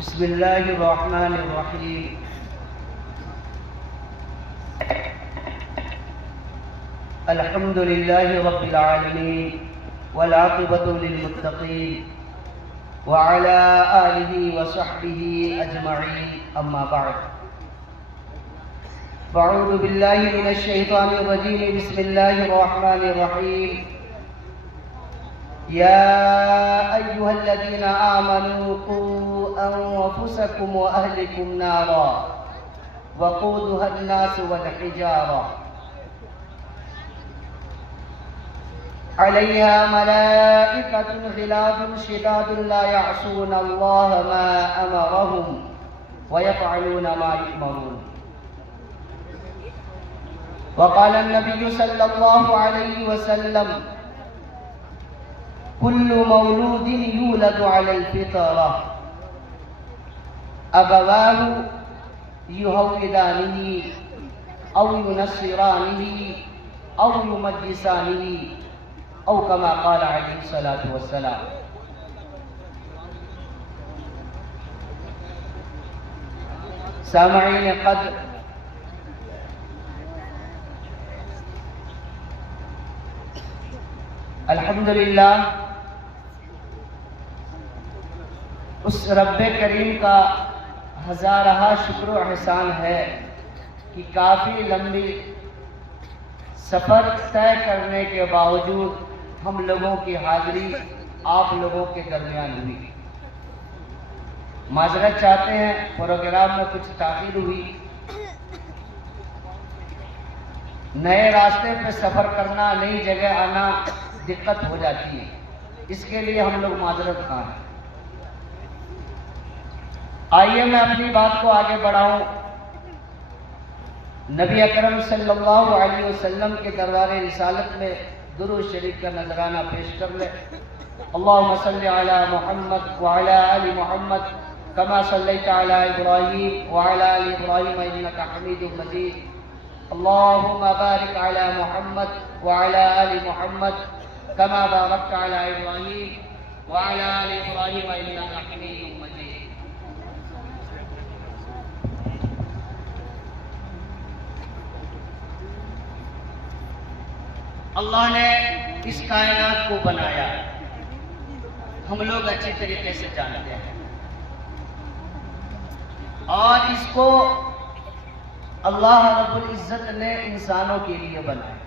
بسم اللہ الرحمن الرحیم۔ الحمد للہ رب العالمین والعاقبۃ للمتقین وعلی آلہ وصحبہ اجمعین، اما بعد فاعوذ باللہ من الشیطان الرجیم، بسم اللہ الرحمن الرحیم۔ يا أيها الذين آمنوا قوا أنفسكم وأهلكم نارا وقودها الناس والحجارة عليها ملائكة غلاظ شداد لا يعصون الله ما أمرهم ويفعلون ما يؤمرون. وقال النبي صلى الله عليه وسلم: كل مولود يولد على الفطرة أبواه يهودانه أو ينصرانه أو يمجسانه أو كما قال عليه الصلاة والسلام. سامعین قدر، الحمدللہ اس رب کریم کا ہزارہ شکر و احسان ہے کہ کافی لمبی سفر طے کرنے کے باوجود ہم لوگوں کی حاضری آپ لوگوں کے درمیان ہوئی۔ معذرت چاہتے ہیں، پروگرام میں کچھ تاخیر ہوئی۔ نئے راستے پہ سفر کرنا، نئی جگہ آنا دقت ہو جاتی ہے، اس کے لیے ہم لوگ معذرت خواہ ہیں۔ آئیے میں اپنی بات کو آگے بڑھاؤں، نبی اکرم صلی اللہ علیہ وسلم کے دربار رسالت میں درود شریف کا نذرانہ پیش کر لیں۔ اللہم صلی علی محمد وعلی آل محمد کما صلیت علی ابراہیم وعلی آل ابراہیم انک حمید مجید۔ اللہم بارک علی محمد وعلی آل محمد کما بارکت علی ابراہیم وعلی آل ابراہیم انک حمید مجید۔ اللہ نے اس کائنات کو بنایا، ہم لوگ اچھی طریقے سے جانتے ہیں، اور اس کو اللہ رب العزت نے انسانوں کے لیے بنایا۔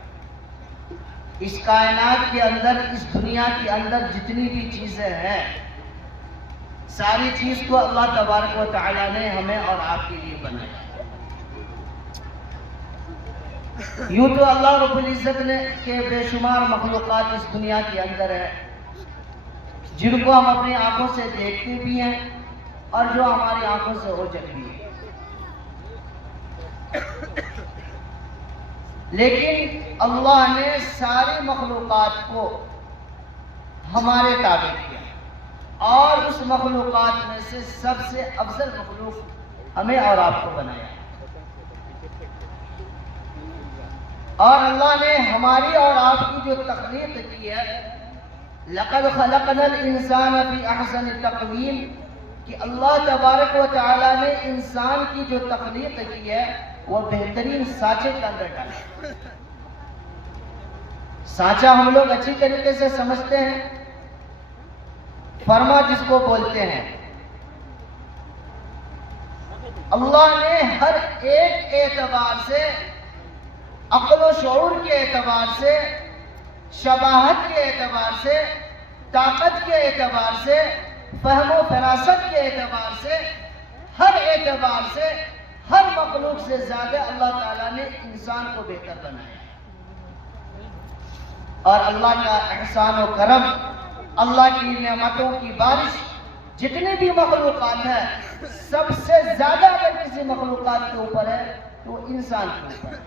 اس کائنات کے اندر، اس دنیا کے اندر جتنی بھی چیزیں ہیں، ساری چیز کو اللہ تبارک و تعالی نے ہمیں اور آپ کے لیے بنایا۔ یوں تو اللہ رب العزت نے کہ بے شمار مخلوقات اس دنیا کے اندر ہے، جن کو ہم اپنی آنکھوں سے دیکھتے بھی ہیں اور جو ہماری آنکھوں سے اوجھل بھی ہیں، لیکن اللہ نے ساری مخلوقات کو ہمارے تابع کیا، اور اس مخلوقات میں سے سب سے افضل مخلوق ہمیں اور آپ کو بنایا، اور اللہ نے ہماری اور آپ کی جو تخلیق کی ہے، لَقَدْ خَلَقْنَا الْإِنسَانَ فِي أَحْسَنِ تَقْوِيمٍ، کہ اللہ تبارک و تعالی نے انسان کی جو تخلیق کی ہے وہ بہترین سانچے کے اندر ڈالا۔ سانچہ ہم لوگ اچھی طریقے سے سمجھتے ہیں، فرما جس کو بولتے ہیں۔ اللہ نے ہر ایک اعتبار سے، عقل و شعور کے اعتبار سے، شباہت کے اعتبار سے، طاقت کے اعتبار سے، فہم و فراست کے اعتبار سے، ہر اعتبار سے، ہر مخلوق سے زیادہ اللہ تعالیٰ نے انسان کو بہتر بنایا، اور اللہ کا احسان و کرم، اللہ کی نعمتوں کی بارش جتنی بھی مخلوقات ہیں، سب سے زیادہ اگر کسی مخلوقات کے اوپر ہے تو انسان کے اوپر ہے۔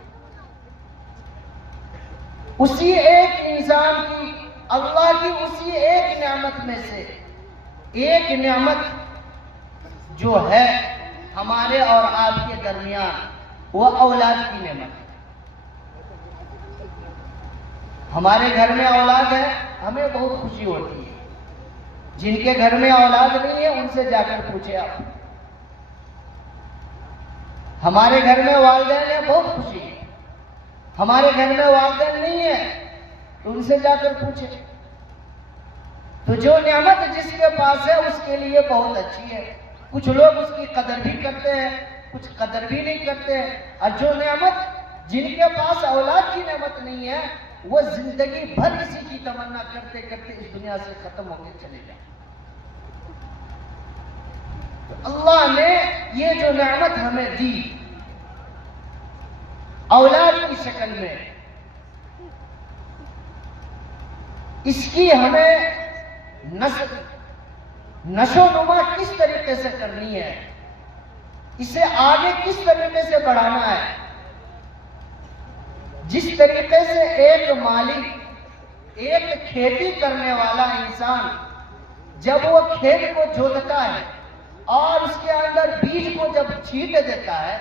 اسی ایک انسان کی، اللہ کی اسی ایک نعمت میں سے ایک نعمت جو ہے ہمارے اور آپ کے درمیان، وہ اولاد کی نعمت ہے۔ ہمارے گھر میں اولاد ہے، ہمیں بہت خوشی ہوتی ہے، جن کے گھر میں اولاد نہیں ہے ان سے جا کر پوچھے آپ، ہمارے گھر میں والدین ہیں، بہت خوشی ہے. ہمارے گھر میں والدین نہیں ہے تو ان سے جا کر پوچھیں. تو جو نعمت جس کے پاس ہے اس کے لیے بہت اچھی ہے. کچھ لوگ اس کی قدر بھی کرتے ہیں، کچھ قدر بھی نہیں کرتے ہیں. اور جو نعمت جن کے پاس اولاد کی نعمت نہیں ہے وہ زندگی بھر اسی کی تمنا کرتے کرتے اس دنیا سے ختم ہو کے چلے جائیں. تو اللہ نے یہ جو نعمت ہمیں دی اولاد کی شکل میں، اس کی ہمیں نشو نما کس طریقے سے کرنی ہے، اسے آگے کس طریقے سے بڑھانا ہے. جس طریقے سے ایک مالک، ایک کھیتی کرنے والا انسان جب وہ کھیت کو جوتتا ہے اور اس کے اندر بیج کو جب چھیٹ دیتا ہے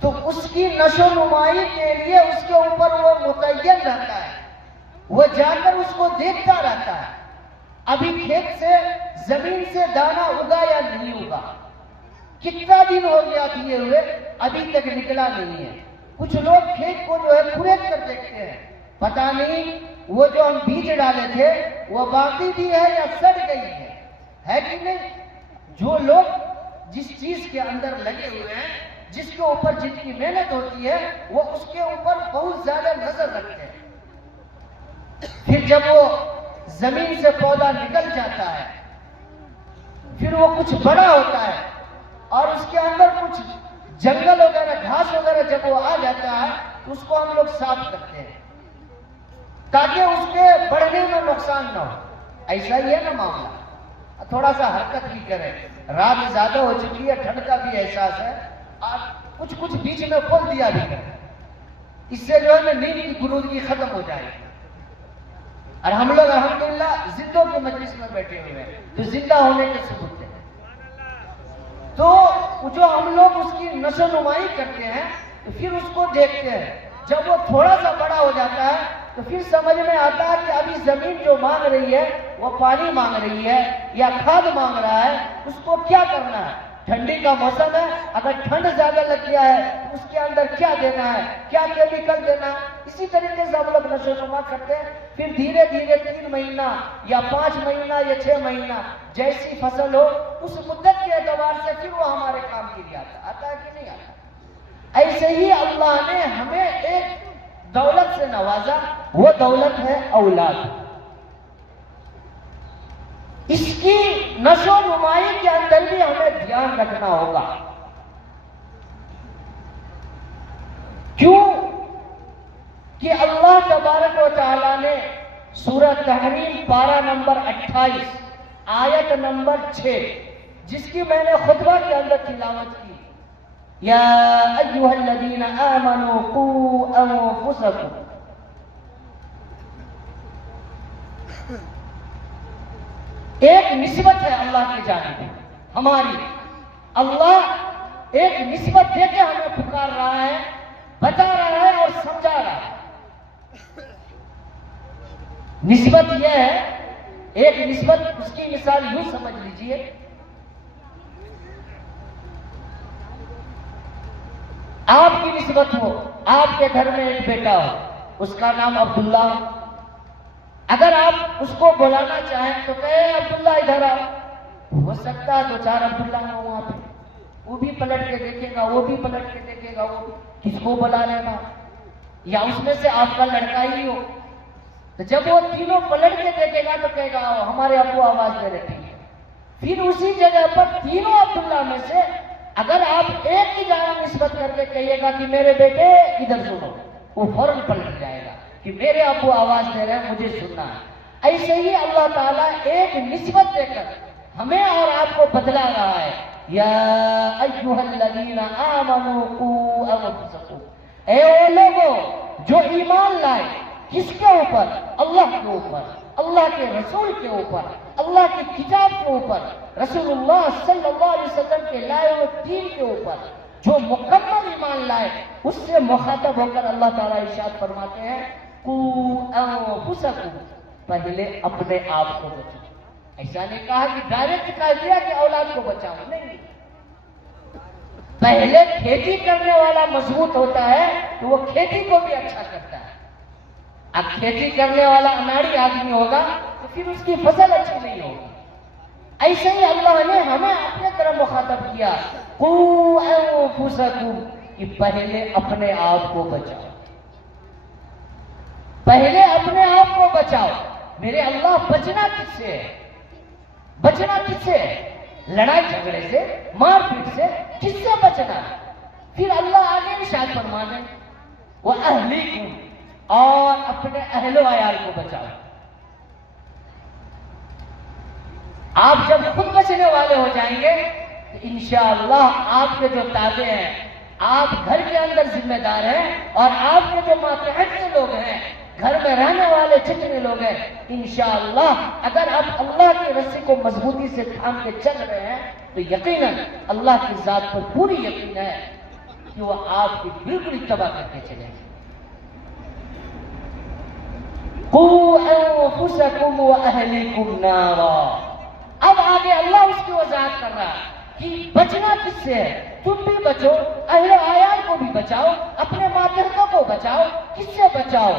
تو اس کی نشو نمائی کے لیے اس کے اوپر وہ متعین رہتا ہے، وہ جا کر اس کو دیکھتا رہتا ہے ابھی کھیت سے زمین سے دانا اگا یا نہیں اگا، کتنا دن ہو گیا دیے ہوئے ابھی تک نکلا نہیں ہے. کچھ لوگ کھیت کو جو ہے کھرید کر دیکھتے ہیں، پتہ نہیں وہ جو ہم بیج ڈالے تھے وہ باقی بھی ہے یا سڑ گئی ہے کہ نہیں. جو لوگ جس چیز کے اندر لگے ہوئے ہیں، جس کے اوپر جن کی محنت ہوتی ہے، وہ اس کے اوپر بہت زیادہ نظر رکھتے ہیں. پھر جب وہ زمین سے پودا نکل جاتا ہے، پھر وہ کچھ بڑا ہوتا ہے اور اس کے اندر کچھ جنگل وغیرہ گھاس وغیرہ جب وہ آ جاتا ہے تو اس کو ہم لوگ صاف کرتے ہیں تاکہ اس کے بڑھنے میں نقصان نہ ہو. ایسا ہی ہے نا معاملہ. تھوڑا سا حرکت بھی کریں، رات زیادہ ہو چکی ہے، ٹھنڈ کا بھی احساس ہے، آپ کچھ بیچ میں کھول دیا بھی کریں، اس سے جو ہے نا نیند کی غنودگی ختم ہو جائے گی. اور ہم لوگ الحمدللہ زندوں کے مجلس میں بیٹھے ہوئے ہیں تو زندہ ہونے کے ثبوت ہیں. تو جو ہم لوگ اس کی نشو نمائی کرتے ہیں تو پھر اس کو دیکھتے ہیں، جب وہ تھوڑا سا بڑا ہو جاتا ہے تو پھر سمجھ میں آتا ہے کہ ابھی زمین جو مانگ رہی ہے وہ پانی مانگ رہی ہے یا کھاد مانگ رہا ہے، اس کو کیا کرنا ہے. ٹھنڈی کا موسم ہے، اگر ٹھنڈ زیادہ لگ گیا ہے تو اس کے اندر کیا دینا ہے، کیا کیمیکل دینا ہے. اسی طریقے سے ہم لوگ نشو نما کرتے ہیں. پھر دھیرے دھیرے 3 مہینہ یا 5 مہینہ یا 6 مہینہ جیسی فصل ہو اس مدت کے اعتبار سے پھر وہ ہمارے کام کے لیے آتا ہے کہ نہیں آتا. ایسے ہی اللہ نے ہمیں ایک دولت سے نوازا، وہ دولت ہے اولاد. اس کی نشو نمائی کے اندر بھی ہمیں دھیان رکھنا ہوگا. کیوں کہ اللہ تبارک و تعالی نے سورہ تحریم پارہ نمبر 28 آیت نمبر 6 جس کی میں نے خطبہ کے اندر تلاوت کی، یا ایھا الذین آمنوا قوا انفسکم، ایک نسبت ہے اللہ کی جانب ہماری. اللہ ایک نسبت دے کے ہمیں پکار رہا ہے، بتا رہا ہے اور سمجھا رہا ہے. نسبت یہ ہے، ایک نسبت اس کی مثال یوں سمجھ لیجئے، آپ کی نسبت ہو، آپ کے گھر میں ایک بیٹا ہو، اس کا نام عبداللہ. اگر آپ اس کو بلانا چاہیں تو کہے عبداللہ ادھر آ. ہو سکتا ہے 2-4 عبداللہ ہو وہاں پہ، وہ بھی پلٹ کے دیکھے گا، وہ بھی پلٹ کے دیکھے گا، وہ کس کو بلا لے گا، یا اس میں سے آپ کا لڑکا ہی ہو. تو جب وہ تینوں پلٹ کے دیکھے گا تو کہے گا ہمارے ابو آواز دے رہے ہیں. پھر اسی جگہ پر تینوں عبداللہ میں سے اگر آپ ایک کی جانب نسبت کر کے کہیے گا کہ میرے بیٹے ادھر سنو، وہ فوراً پلٹ جائے گا کہ میرے ابو آواز دے رہے ہیں، مجھے سننا ہے. ایسے ہی اللہ تعالیٰ ایک نسبت دے کر ہمیں اور آپ کو بدلا رہا ہے. یا ایھا الذین آمنوا قوا انفسکم، اے وہ لوگوں جو ایمان لائے، کس کے اوپر؟ اللہ کے اوپر، اللہ کے رسول کے اوپر، اللہ کی کتاب کے اوپر، رسول اللہ صلی اللہ علیہ وسلم کے لائے ہوئے دین کے اوپر. جو مکمل ایمان لائے اس سے مخاطب ہو کر اللہ تعالیٰ ارشاد فرماتے ہیں قوا انفسکم، پہلے اپنے آپ کو بچاؤ. ایسا نہیں کہا کہ ڈائریکٹ کہہ دیا کہ اولاد کو بچاؤ، نہیں. پہلے کھیتی کرنے والا مضبوط ہوتا ہے تو وہ کھیتی کو بھی اچھا کرتا ہے. اب کھیتی کرنے والا اناڑی آدمی ہوگا تو پھر اس کی فصل اچھی نہیں ہوگی. ایسے ہی اللہ نے ہمیں اپنے طرف مخاطب کیا، قوا انفسکم، کہ پہلے اپنے آپ کو بچاؤ، پہلے اپنے آپ کو بچاؤ. میرے اللہ بچنا کس سے ہے؟ بچنا کس سے ہے؟ لڑائی جھگڑے سے، مار پیٹ سے، کس سے بچنا ہے؟ پھر اللہ آگے ارشاد فرما دیں وَأَهْلِكُمْ، اور اپنے اہل و عیال کو بچاؤ. آپ جب خود بچنے والے ہو جائیں گے تو انشاءاللہ آپ کے جو تابع ہیں، آپ گھر کے اندر ذمہ دار ہیں، اور آپ کے جو ماتحت کے لوگ ہیں، گھر میں رہنے والے جتنے لوگ ہیں، انشاءاللہ اگر آپ اللہ کی رسی کو مضبوطی سے تھام کے چل رہے ہیں تو یقیناً اللہ کی ذات پر پوری یقین ہے کہ وہ آپ کی بالکل تباہ کر کے چلے گا. قوا انفسکم واہلیکم نارا. اب آگے اللہ اس کی وضاحت کر رہا ہے کہ بچنا کس سے ہے. تم بھی بچو، اہل و عیال کو بھی بچاؤ، اپنے ماتحتوں کو بچاؤ. کس سے بچاؤ؟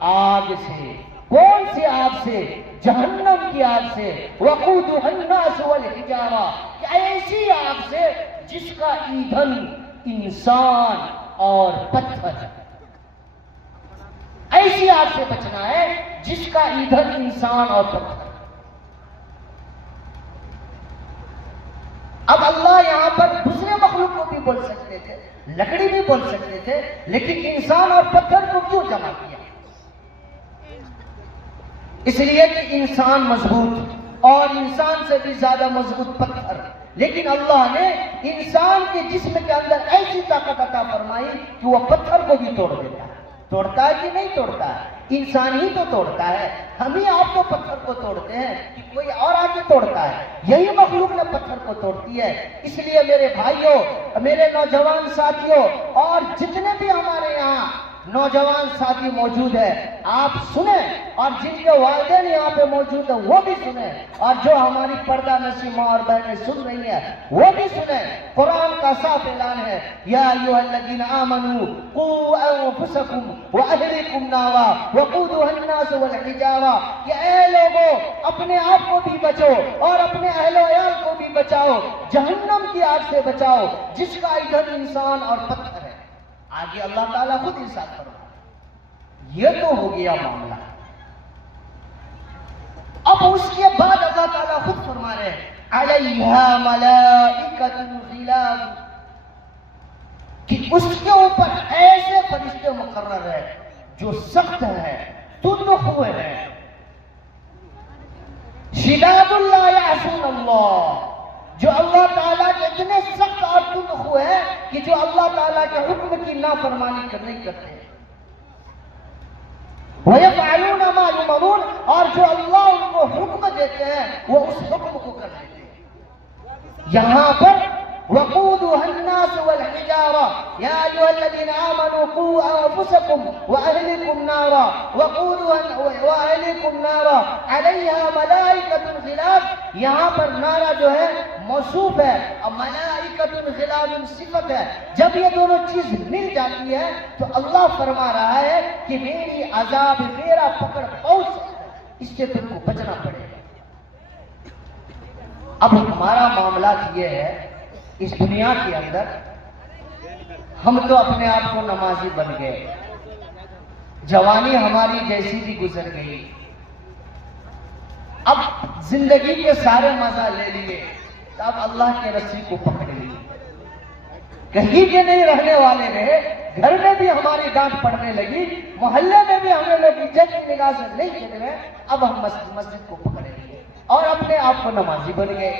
آگ سے. کون سی آگ سے؟ جہنم کی آگ سے. وقودها الناس والحجارہ، کہ ایسی آگ سے جس کا ایندھن انسان اور پتھر ہے. ایسی آگ سے بچنا ہے جس کا ایندھن انسان اور پتھر. اب اللہ یہاں پر دوسرے مخلوق کو بھی بول سکتے تھے، لکڑی بھی بول سکتے تھے، لیکن انسان اور پتھر کو کیوں جمع کیا؟ اس لیے کہ انسان مضبوط اور انسان سے بھی زیادہ مضبوط پتھر. لیکن اللہ نے انسان کے جسم کے اندر ایسی طاقت عطا فرمائی کہ وہ پتھر کو بھی توڑ دیتا ہے. توڑتا ہے کہ نہیں توڑتا ہے؟ انسان ہی تو توڑتا ہے. ہم ہی آپ تو پتھر کو توڑتے ہیں کہ کوئی اور آگے توڑتا ہے. یہی مخلوق نے پتھر کو توڑتی ہے. اس لیے میرے بھائیوں، میرے نوجوان ساتھیوں، اور جتنے بھی ہمارے یہاں نوجوان ساتھی موجود ہے، آپ سنیں، اور جن کے والدین یہاں پہ موجود ہیں وہ بھی سنیں، اور جو ہماری پردہ نشین ماں اور بہنیں سن رہی ہیں وہ بھی سنیں. قرآن کا صاف اعلان ہے، یا ایھا الذین آمنوا قوا انفسکم واہلیکم نارا وقودها الناس والحجارہ، کہ اے لوگوں اپنے آپ کو بھی بچو اور اپنے اہل و عیال کو بھی بچاؤ، جہنم کی آگ سے بچاؤ جس کا ایندھن انسان اور پتھر ہے. آگے اللہ تعالیٰ خود ارشاد فرماتا ہے. یہ تو ہو گیا معاملہ. اب اس کے بعد اللہ تعالیٰ خود فرما رہے ہیں علیہا ملائکۃ غلاظ، کہ اس کے اوپر ایسے فرشتے مقرر ہیں جو سخت ہیں، تند ہوئے ہیں. شداد لا یعصون اللہ، جو اللہ تعالیٰ کے اتنے سخت اور تند ہوئے ہیں کہ جو اللہ تعالیٰ کے حکم کی نافرمانی نہیں کرتے. وَيَفْعَلُونَ مَا يُؤْمَرُونَ، اور جو اللہ ان کو حکم دیتے ہیں وہ اس حکم کو کر دیتے ہیں. یہاں پر وَقُودُهَا النَّاسُ وَالْحِجَارَةُ يَا أَيُّهَا الَّذِينَ آمَنُوا قُوا أَنفُسَكُمْ وَأَهْلِيكُمْ نَارًا وَقُودُهَا نَارًا عَلَيْهَا مَلَائِكَةٌ غِلَاظٌ. یہاں پر نارا جو ہے موصوف ہے اور ملائکۃ غلاظ صفت ہے. جب یہ دونوں چیز مل جاتی ہے تو اللہ فرما رہا ہے کہ میری عذاب میرا پکڑ پہنچ سکتا ہے، اس سے تم کو بچنا پڑے گا. اب ہمارا معاملات یہ ہے، اس دنیا کے اندر ہم تو اپنے آپ کو نمازی بن گئے، جوانی ہماری جیسی بھی گزر گئی، اب زندگی کے سارے مزہ لے لیے، اب اللہ کے رسی کو پکڑ لی، کہیں کے نہیں رہنے والے رہے. گھر میں بھی ہماری ڈانٹ پڑنے لگی، محلے میں بھی ہمیں لوگ عزت کی نگاہ سے نہیں کھیل رہے. اب ہم مسجد کو پکڑ لیے اور اپنے آپ کو نمازی بن گئے.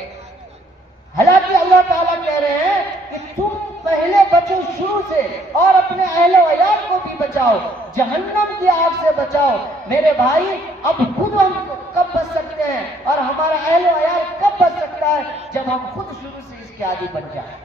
حالانکہ اللہ تعالیٰ کہہ رہے ہیں کہ تم پہلے بچو شروع سے اور اپنے اہل و عیال کو بھی بچاؤ، جہنم کی آگ سے بچاؤ. میرے بھائی اب خود ہم کب بچ سکتے ہیں اور ہمارا اہل و عیال کب بچ سکتا ہے؟ جب ہم خود شروع سے اس کے عادی بن جائیں.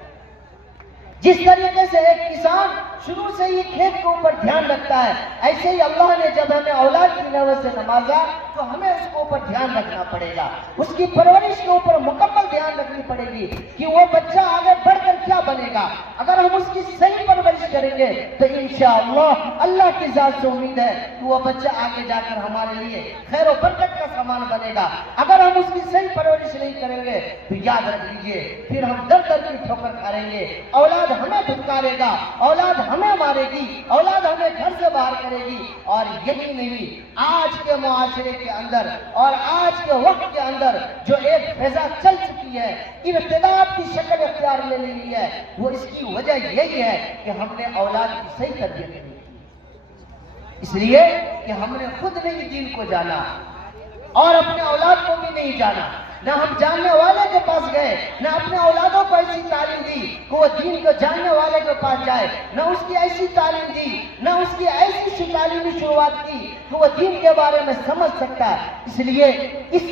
جس طریقے سے ایک کسان شروع سے ہی کھیت کے اوپر دھیان رکھتا ہے، ایسے ہی اللہ نے جب ہمیں اولاد کی نعمت سے نوازا تو ہمیں اس کے اوپر دھیان رکھنا پڑے گا، اس کی پرورش کے اوپر مکمل دھیان رکھنی پڑے گی کہ وہ بچہ آگے بڑھ کر کیا بنے گا۔ اگر ہم اس کی صحیح پرورش کریں گے تو انشاءاللہ اللہ کی ذات سے امید ہے کہ وہ بچہ آگے جا کر ہمارے لیے خیر و برکت کا سامان بنے گا۔ اگر ہم اس کی صحیح پرورش نہیں کریں گے تو یاد رکھ لیجئے پھر ہم در در کی ٹھوکر کھائیں گے، اولاد ہمیں دھتکارے گا، اولاد ہمیں مارے گی، اولاد ہمیں گھر سے باہر کرے گی۔ اور یہی نہیں، آج کے معاشرے کے اندر اور آج کے وقت کے اندر جو ایک فضا چل چکی ہے، ارتداد کی شکل اختیار لے لی ہے، وہ اس کی وجہ یہی ہے کہ ہم نے اولاد کی صحیح تربیت نہیں کی، اس لیے کہ ہم نے خود نہیں دین کو جانا اور اپنے اولاد کو بھی نہیں جانا، نہ ہم جاننے والے کے پاس گئے، نہ اپنے اولادوں کو ایسی تعلیم دی کہ وہ دین کو جاننے والے کے پاس جائے، نہ اس کی ایسی تعلیم دی، نہ اس کی ایسی تعلیمی شروعات کی کہ وہ دین کے بارے میں سمجھ سکتا ہے۔ اس لیے اس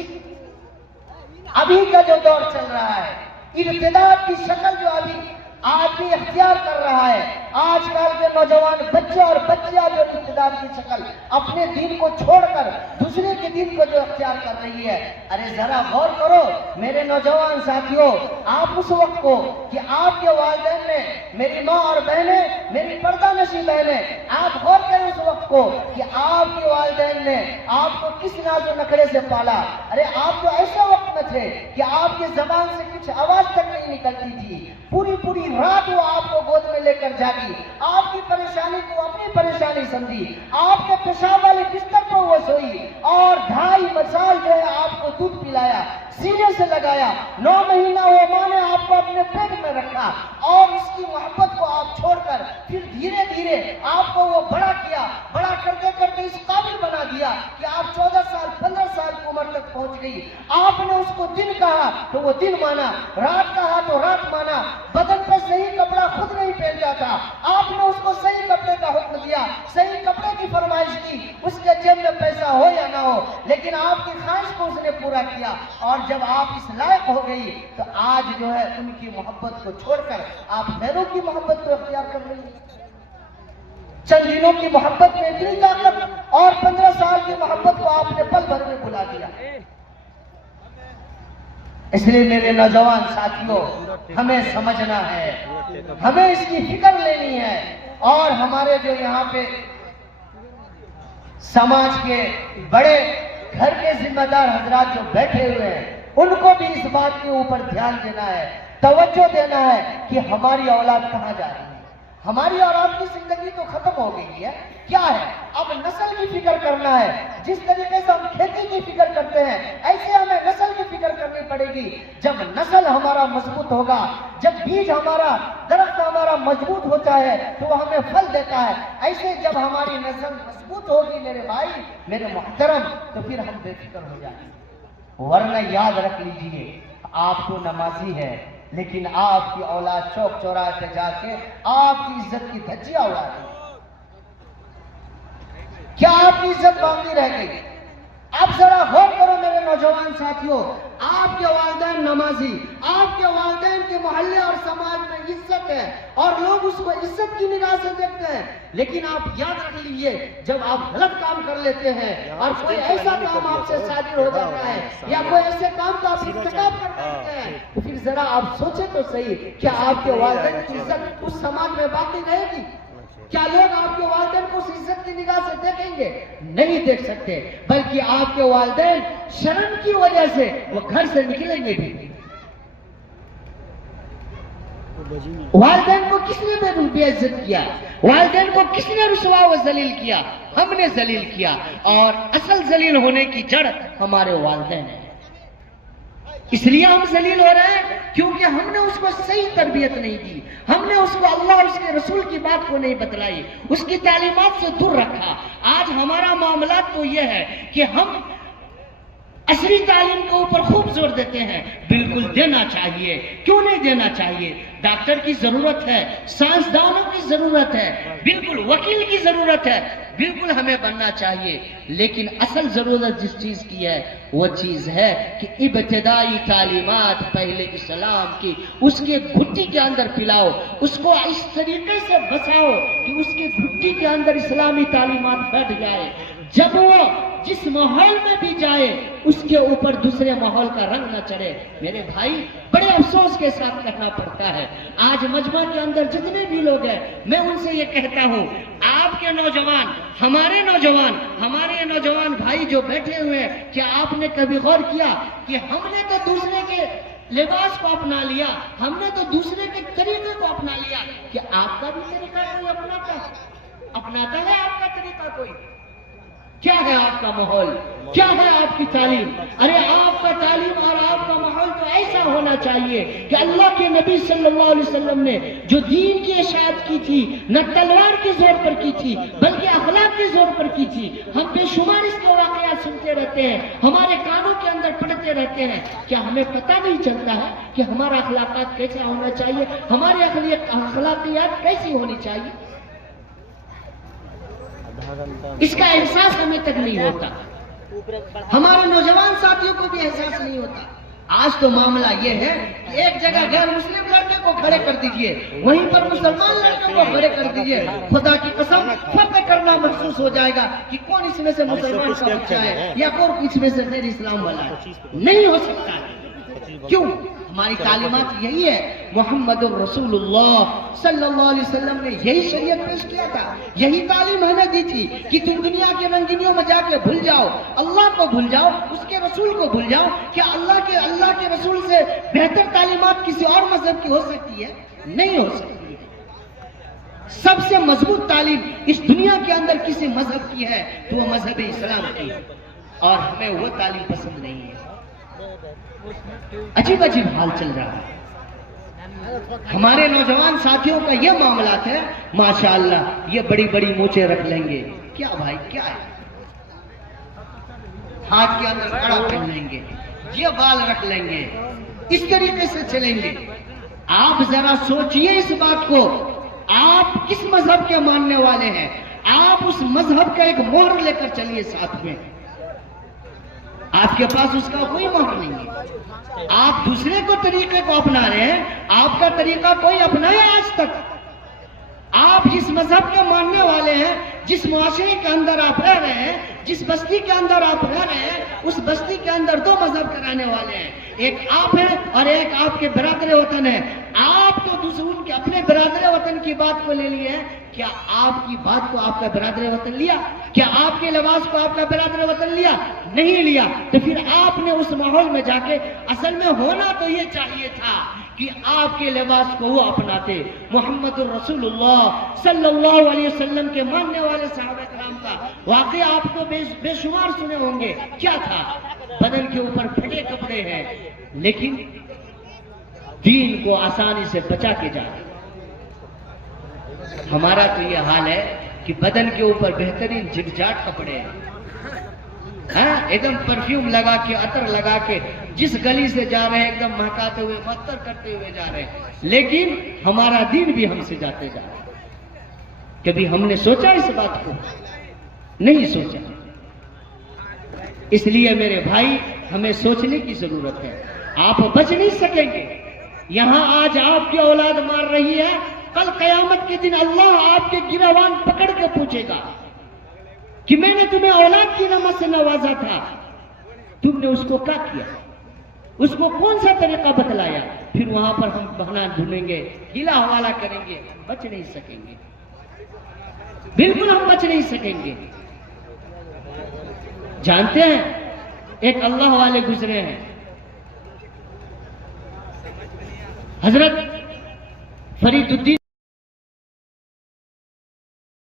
ابھی کا جو دور چل رہا ہے، ارتداد کی شکل جو ابھی آدمی اختیار کر رہا ہے، آج کل کے نوجوان بچے اور بچیاں جو ارتداد کی شکل اپنے دین کو چھوڑ کر دوسرے کے دین کو جو اختیار کر رہی ہے، ارے ذرا غور کرو میرے نوجوان ساتھیوں، آپ اس وقت کو کہ آپ کے والدین نے، میری ماں اور بہنیں، میری پردہ نشی بہنیں، آپ غور کریں اس وقت کو کہ آپ کے والدین نے آپ کو کس ناز و نخرے سے پالا۔ ارے آپ تو ایسے وقت میں تھے کہ آپ کی زبان سے کچھ آواز تک نہیں نکلتی تھی، پوری پوری رات وہ آپ کو گود میں لے کر جاگی، آپ کی پریشانی کو اپنی پریشانی سمجھی، آپ کے پیشاب والے بستر پر وہ سوئی اور 2.5 سال جو ہے آپ کو دودھ پلایا، سینے سے لگایا، 9 مہینہ وہ ماں نے آپ کو اپنے پیٹ میں رکھا اور اس کی محبت کو آپ چھوڑ کر پھر دھیرے دھیرے آپ کو وہ بڑا کیا، بڑا کرتے کرتے اس قابل بنا دیا کہ آپ 14 سال 15 سال کی عمر تک پہنچ گئی۔ آپ نے اس کو دن کہا تو وہ دن مانا، رات کہا تو رات مانا، بدن پہ صحیح کپڑا خود نہیں پہنتا تھا، آپ نے اس کو صحیح کپڑے کا حکم دیا، صحیح کپڑے کی فرمائش کی، اس کے جیب میں پیسہ ہو یا نہ ہو، لیکن آپ کی خواہش کو اس نے پورا کیا۔ اور جب آپ اس لائق ہو گئی تو آج جو ہے ان کی محبت کو چھوڑ کر آپ غیروں کی محبت کو اختیار کر رہی ہیں۔ چند دنوں کی محبت میں اتنی طاقت اور 15 سال کی محبت کو آپ نے پل بھر میں بھلا دیا۔ اس لیے میرے نوجوان ساتھیوں، ہمیں سمجھنا ہے، ہمیں اس کی فکر لینی ہے، اور ہمارے جو یہاں پہ سماج کے بڑے گھر کے ذمہ دار حضرات جو بیٹھے ہوئے ہیں، ان کو بھی اس بات کے اوپر دھیان دینا ہے، توجہ دینا ہے کہ ہماری اولاد کہاں جا رہی ہے۔ ہماری اور آپ کی زندگی تو ختم ہو گئی ہے، کیا ہے اب نسل کی فکر کرنا ہے۔ جس طریقے سے ہم کھیتی کی فکر کرتے ہیں، ایسے ہمیں نسل کی فکر کرنی پڑے گی۔ جب نسل ہمارا مضبوط ہوگا، جب بیج ہمارا، درخت ہمارا مضبوط ہوتا ہے تو وہ ہمیں پھل دیتا ہے۔ ایسے جب ہماری نسل مضبوط ہوگی میرے بھائی، میرے محترم، تو پھر ہم بے فکر ہو جائیں گے۔ ورنہ یاد رکھ لیجئے، آپ تو نمازی ہے لیکن آپ کی اولاد چوک چوراہے پہ جا کے آپ کی عزت کی دھجیاں اڑا رہی ہے۔ کیا آپ کی عزت باقی رہ گئی؟ اب ذرا غور کرو میرے نوجوان ساتھیوں، آپ کے والدین نمازی، آپ کے والدین کے محلے اور سماج میں عزت ہے اور لوگ اس کو عزت کی نگاہ سے دیکھتے ہیں، لیکن آپ یاد رکھ لیجئے جب آپ غلط کام کر لیتے ہیں اور کوئی ایسا کام آپ سے صادر ہو جاتا ہے یا کوئی ایسے کام کا آپ ارتکاب کر دیتے ہیں، تو پھر ذرا آپ سوچیں تو صحیح، کیا آپ کے والدین کی عزت اس سماج میں باقی رہے گی؟ کیا لوگ آپ کے والدین کو اس عزت کی نگاہ سے دیکھیں گے؟ نہیں دیکھ سکتے، بلکہ آپ کے والدین شرم کی وجہ سے وہ گھر سے نکلیں گے بھی۔ والدین کو کس نے بے عزت کیا؟ والدین کو کس نے رسوا و ذلیل کیا؟ ہم نے ذلیل کیا، اور اصل ذلیل ہونے کی جڑ ہمارے والدین ہیں۔ اس لیے ہم ذلیل ہو رہے ہیں کیونکہ ہم نے اس کو صحیح تربیت نہیں دی، ہم نے اس کو اللہ اور اس کے رسول کی بات کو نہیں بتلائی، اس کی تعلیمات سے دور رکھا۔ آج ہمارا معاملات تو یہ ہے کہ ہم عصری تعلیم کے اوپر خوب زور دیتے ہیں. بالکل دینا چاہیے، کیوں نہیں دینا چاہیے؟ ڈاکٹر کی ضرورت ہے، سائنسدانوں کی ضرورت ہے، بالکل وکیل کی ضرورت ہے، بالکل ہمیں بننا چاہیے. لیکن اصل ضرورت جس چیز کی ہے وہ چیز ہے کہ ابتدائی تعلیمات پہلے اسلام کی اس کے گھٹی کے اندر پلاؤ، اس کو اس طریقے سے بساؤ کہ اس کے گھٹی کے اندر اسلامی تعلیمات بیٹھ جائے. جب وہ جس ماحول میں بھی جائے اس کے اوپر دوسرے ماحول کا رنگ نہ چڑھے. میرے بھائی بڑے افسوس کے ساتھ کہنا پڑتا ہے، آج مجمع کے اندر جتنے بھی لوگ ہیں میں ان سے یہ کہتا ہوں، آپ کے نوجوان، ہمارے نوجوان بھائی جو بیٹھے ہوئے ہیں، کیا آپ نے کبھی غور کیا کہ ہم نے تو دوسرے کے لباس کو اپنا لیا، ہم نے تو دوسرے کے طریقے کو اپنا لیا، کہ آپ کا بھی طریقہ کوئی اپناتا ہے؟ آپ کا طریقہ کوئی؟ کیا ہے آپ کا ماحول؟ کیا ہے آپ کی تعلیم؟ ارے آپ کا تعلیم اور آپ کا ماحول تو ایسا ہونا چاہیے کہ اللہ کے نبی صلی اللہ علیہ وسلم نے جو دین کی اشاعت کی تھی نہ تلوار کے زور پر کی تھی بلکہ اخلاق کے زور پر کی تھی. ہم بے شمار اس کے واقعات سنتے رہتے ہیں، ہمارے کانوں کے اندر پڑھتے رہتے ہیں. کیا ہمیں پتہ نہیں چلتا ہے کہ ہمارا اخلاقات کیسا ہونا چاہیے، ہماری اخلاقیات کیسی ہونی چاہیے؟ اس کا احساس ہمیں تک نہیں ہوتا، ہمارے نوجوان ساتھیوں کو بھی احساس نہیں ہوتا. آج تو معاملہ یہ ہے کہ ایک جگہ غیر مسلم لڑکے کو کھڑے کر دیجئے، وہیں پر مسلمان لڑکے کو کھڑے کر دیجئے، خدا کی قسم فتح کرنا محسوس ہو جائے گا کہ کون اس میں سے مسلمان کا بچہ ہے یا کون اس میں سے غیر اسلام والا ہے. نہیں ہو سکتا ہے. کیوں؟ ہماری تعلیمات یہی ہے. محمد الرسول اللہ صلی اللہ علیہ وسلم نے یہی شریعت پیش کیا تھا، یہی تعلیم ہمیں دی تھی کہ تم دنیا کے رنگینیوں میں جا کے بھول جاؤ، اللہ کو بھول جاؤ، اس کے رسول کو بھول جاؤ. کیا اللہ کے رسول سے بہتر تعلیمات کسی اور مذہب کی ہو سکتی ہے؟ نہیں ہو سکتی. سب سے مضبوط تعلیم اس دنیا کے اندر کسی مذہب کی ہے تو وہ مذہب اسلام کی ہے، اور ہمیں وہ تعلیم پسند نہیں ہے. عجیب حال چل رہا ہے. ہمارے نوجوان ساتھیوں کا یہ معاملات ہے، ماشاءاللہ یہ بڑی بڑی مونچھیں رکھ لیں گے. کیا بھائی کیا ہے؟ ہاتھ کے اندر کڑا پہن لیں گے، یہ بال رکھ لیں گے، اس طریقے سے چلیں گے. آپ ذرا سوچئے اس بات کو، آپ کس مذہب کے ماننے والے ہیں؟ آپ اس مذہب کا ایک مہر لے کر چلیے ساتھ میں. آپ کے پاس اس کا کوئی مہر نہیں ہے. آپ دوسرے کو طریقے کو اپنا رہے ہیں، آپ کا طریقہ کوئی اپنایا آج تک؟ آپ جس مذہب کے ماننے والے ہیں، جس معاشرے کے اندر آپ رہ رہے ہیں، جس بستی کے اندر آپ رہ رہے ہیں، اس بستی کے اندر دو مذہب کے رہنے والے ہیں. ایک آپ ہیں اور ایک آپ کے برادر وطن ہے. آپ تو دوسروں کے اپنے برادر وطن کی بات کو لے لیے ہیں. کیا آپ کی بات کو آپ کا برادر وطن لیا؟ کیا آپ کے لباس کو آپ کا برادر وطن لیا؟ نہیں لیا. تو پھر آپ نے اس ماحول میں جا کے، اصل میں ہونا تو یہ چاہیے تھا کہ آپ کے لباس کو وہ اپناتے. محمد الرسول اللہ صلی اللہ علیہ وسلم کے ماننے والے صحابہ کرام کا واقعہ آپ کو بے شمار سنے ہوں گے. کیا تھا؟ بدن کے اوپر پھٹے کپڑے ہیں لیکن دین کو آسانی سے بچا کے جا رہے. ہمارا تو یہ حال ہے کہ بدن کے اوپر بہترین جھٹ جاٹ کپڑے ہیں، ایک دم پرفیوم لگا کے، عطر لگا کے جس گلی سے جا رہے ہیں ایک دم مہکاتے ہوئے، معطر کرتے ہوئے جا رہے ہیں. لیکن ہمارا دین بھی ہم سے جاتے جا رہے ہیں. کبھی ہم نے سوچا اس بات کو؟ نہیں سوچا. اس لیے میرے بھائی ہمیں سوچنے کی ضرورت ہے. آپ بچ نہیں سکیں گے. یہاں آج آپ کی اولاد مار رہی ہے، کل قیامت کے دن اللہ آپ کے گریبان پکڑ کے پوچھے گا کہ میں نے تمہیں اولاد کی نعمت سے نوازا تھا، تم نے اس کو کیا کیا؟ اس کو کون سا طریقہ بتلایا؟ پھر وہاں پر ہم بہانا ڈھونڈیں گے، ہلا حوالہ کریں گے. بچ نہیں سکیں گے، بالکل ہم بچ نہیں سکیں گے. جانتے ہیں ایک اللہ والے گزرے ہیں، حضرت فرید الدین